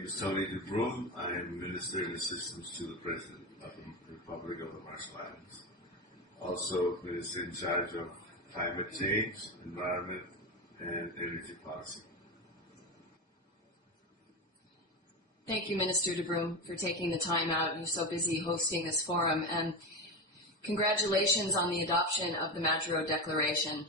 name is Tony DeBrum. I am Minister in Assistance to the President of the Republic of the Marshall Islands. Also, Minister in charge of climate change, environment, and energy policy. Thank you, Minister DeBrum, for taking the time out. You're so busy hosting this forum. And congratulations on the adoption of the Majuro Declaration.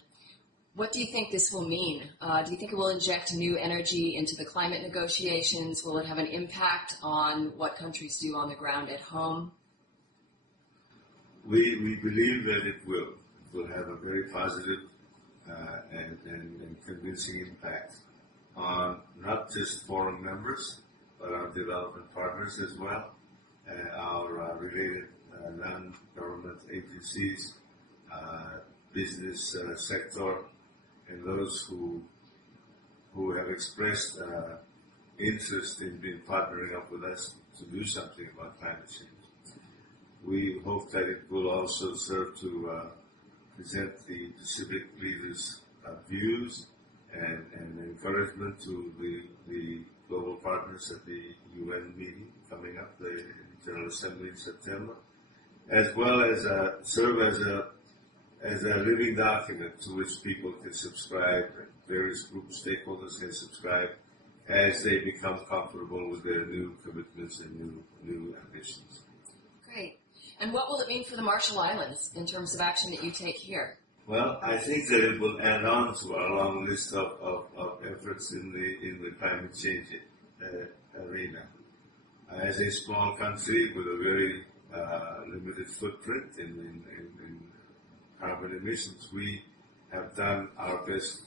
What do you think this will mean? Do you think it will inject new energy into the climate negotiations? Will it have an impact on what countries do on the ground at home? We believe that it will. It will have a very positive and convincing impact on not just foreign members, but our development partners as well, our related non-government agencies, business sector, and those who have expressed interest in partnering up with us to do something about climate change. We hope that it will also serve to present the Pacific leaders' views and encouragement to the global partners at the UN meeting coming up, the General Assembly in September, as well as serve as a living document to which people can subscribe, various groups, stakeholders can subscribe as they become comfortable with their new commitments and new ambitions. Great. And what will it mean for the Marshall Islands in terms of action that you take here? Well, I think that it will add on to our long list of efforts in the climate change arena. As a small country with a very limited footprint in carbon emissions, we have done our best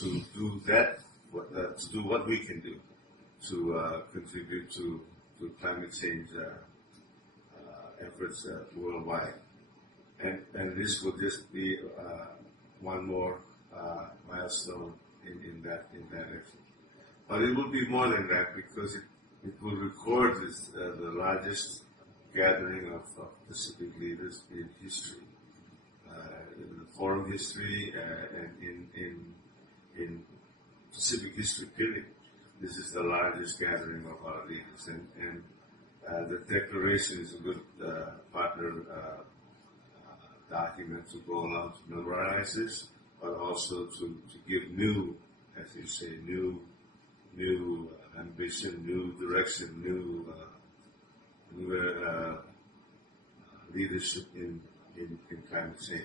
to do that, to do what we can do to contribute to climate change efforts worldwide. And this will just be one more milestone in that effort. But it will be more than that, because it will record as the largest gathering of Pacific leaders in history, in the forum history, and in Pacific history period. This is the largest gathering of our leaders, and the declaration is a good partner document to go along to memorize this, but also to give new, as you say, new ambition, new direction, new leadership in climate change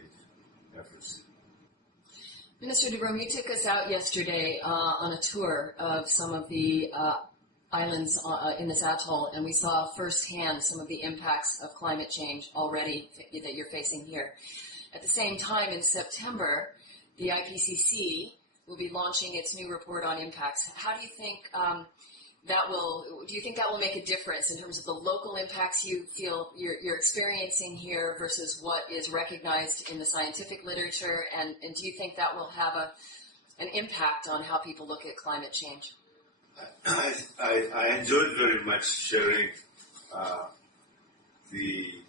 efforts. Minister DeBrum, you took us out yesterday on a tour of some of the islands in this atoll, and we saw firsthand some of the impacts of climate change already that you're facing here. At the same time, in September, the IPCC will be launching its new report on impacts. How do you think do you think that will make a difference in terms of the local impacts you feel you're experiencing here versus what is recognized in the scientific literature? And do you think that will have an impact on how people look at climate change? I enjoyed very much sharing the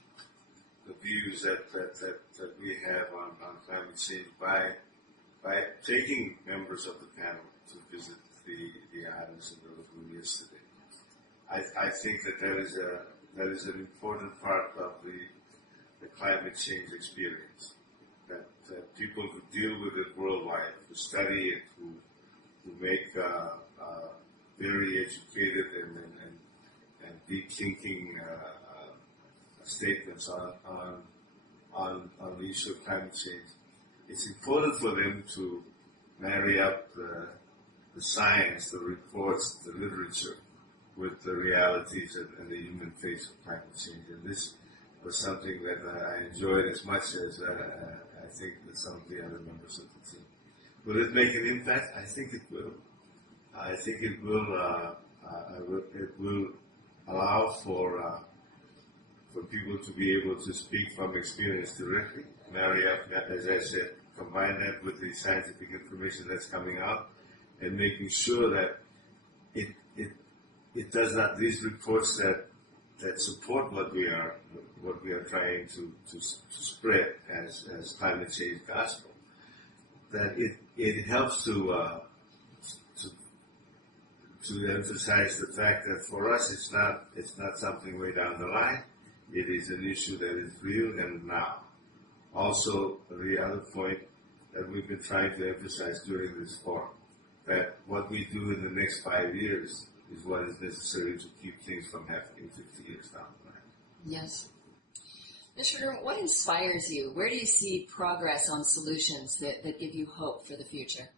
views that we have on climate change by taking members of the panel to visit the islands in the lagoon yesterday. I think that is an important part of the climate change experience. That people who deal with it worldwide, who study it, who make very educated and deep thinking statements on the issue of climate change. It's important for them to marry up the science, the reports, the literature with the realities and the human face of climate change. And this was something that I enjoyed as much as I think that some of the other members of the team. Will it make an impact? I think it will. I think it will. It will allow for people to be able to speak from experience directly, marry up, as I said, combine that with the scientific information that's coming out, and making sure that it does not, these reports that support what we are trying to spread as climate change gospel, that it helps to to emphasize the fact that for us it's not something way down the line. It is an issue that is real and now. Also, the other point that we've been trying to emphasize during this forum, that what we do in the next 5 years is what is necessary to keep things from happening 50 years down the line. Yes. Mr. DeBrum, what inspires you? Where do you see progress on solutions that give you hope for the future?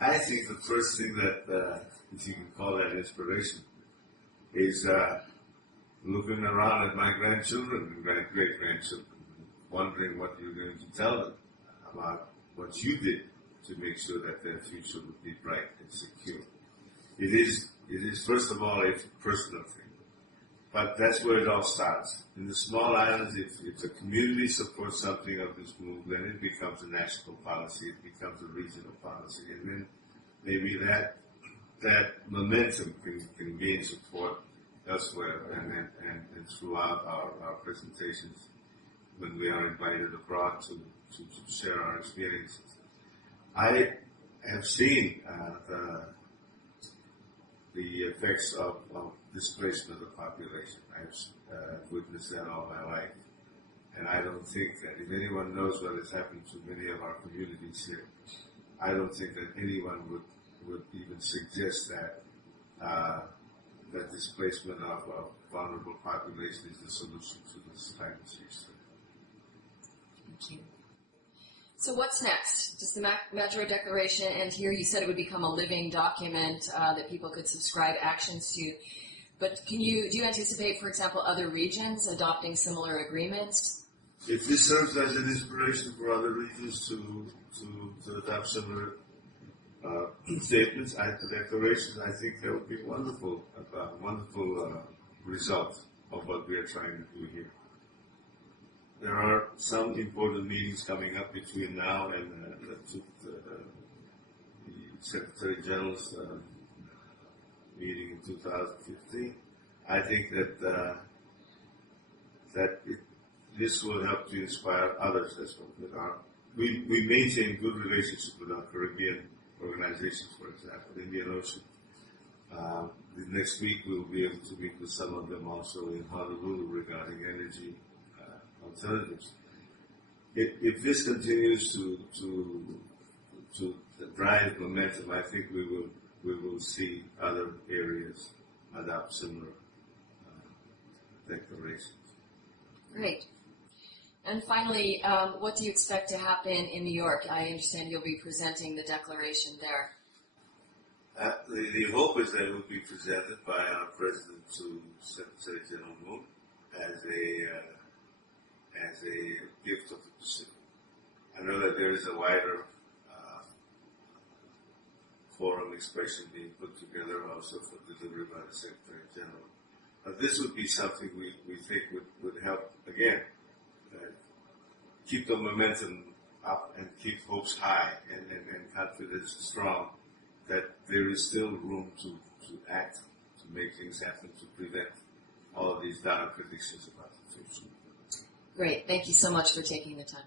I think the first thing that, if you can call that inspiration, is looking around at my grandchildren and great-grandchildren, wondering what you're going to tell them about what you did to make sure that their future would be bright and secure. It is first of all a personal thing, but that's where it all starts. In the small islands, if the community supports something of this move, then it becomes a national policy, it becomes a regional policy, and then maybe that momentum can gain support elsewhere and throughout our presentations when we are invited abroad to share our experiences. I have seen the effects of displacement of the population. I've witnessed that all my life. And I don't think that if anyone knows what has happened to many of our communities here, I don't think that anyone would even suggest that that displacement of vulnerable population is the solution to this climate change. Thank you. So what's next? Does the Majuro Declaration end here? You said it would become a living document that people could subscribe actions to. But do you anticipate, for example, other regions adopting similar agreements? If this serves as an inspiration for other regions to adopt similar statements, declarations, I think that would be wonderful result of what we are trying to do here. There are some important meetings coming up between now and the Secretary General's meeting in 2015. I think that this will help to inspire others as well. We maintain good relationships with our Caribbean organizations, for example, Indian Ocean. The next week we will be able to meet with some of them also in Honolulu regarding energy alternatives. If this continues to drive momentum, I think we will see other areas adopt similar declarations. Great. And finally, what do you expect to happen in New York? I understand you'll be presenting the declaration there. The hope is that it will be presented by our President to Secretary General Moon as a gift of the Pacific. I know that there is a wider forum expression being put together also for delivery by the Secretary General. But this would be something we think would help, again, keep the momentum up and keep hopes high and confidence strong that there is still room to act, to make things happen, to prevent all of these dire predictions about the future. Great. Thank you so much for taking the time.